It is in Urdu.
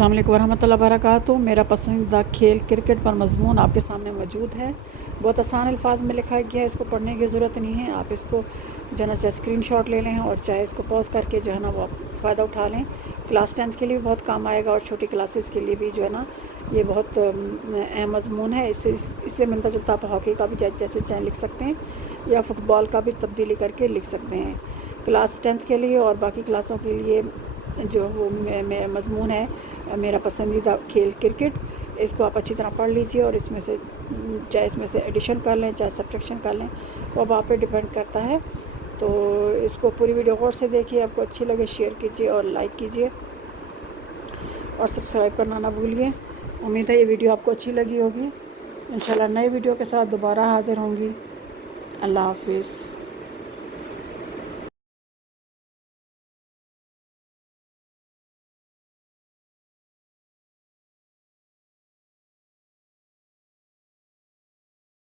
السلام علیکم ورحمۃ اللہ وبرکاتہ۔ میرا پسندیدہ کھیل کرکٹ پر مضمون آپ کے سامنے موجود ہے۔ بہت آسان الفاظ میں لکھا گیا ہے، اس کو پڑھنے کی ضرورت نہیں ہے۔ آپ اس کو جو ہے نا چاہے اسکرین شاٹ لے لیں اور چاہے اس کو پاز کر کے جو ہے نا وہ فائدہ اٹھا لیں۔ کلاس 10 کے لیے بھی بہت کام آئے گا اور چھوٹی کلاسز کے لیے بھی جو ہے نا یہ بہت اہم مضمون ہے۔ اس سے ملتا جلتا آپ ہاکی کا بھی جیسے چاہیں لکھ سکتے ہیں یا فٹ بال کا بھی تبدیلی کر کے لکھ سکتے ہیں۔ کلاس 10 کے لیے اور باقی کلاسوں کے لیے جو وہ مضمون ہے میرا پسندیدہ کھیل کرکٹ، اس کو آپ اچھی طرح پڑھ لیجئے اور اس میں سے چاہے اس میں سے ایڈیشن کر لیں چاہے سبٹریکشن کر لیں، وہ اب آپ پہ ڈیپینڈ کرتا ہے۔ تو اس کو پوری ویڈیو غور سے دیکھیے، آپ کو اچھی لگے شیئر کیجیے اور لائک کیجیے اور سبسکرائب کرنا نہ بھولیے۔ امید ہے یہ ویڈیو آپ کو اچھی لگی ہوگی۔ انشاءاللہ نئے ویڈیو کے ساتھ دوبارہ حاضر ہوں گی۔ اللہ حافظ۔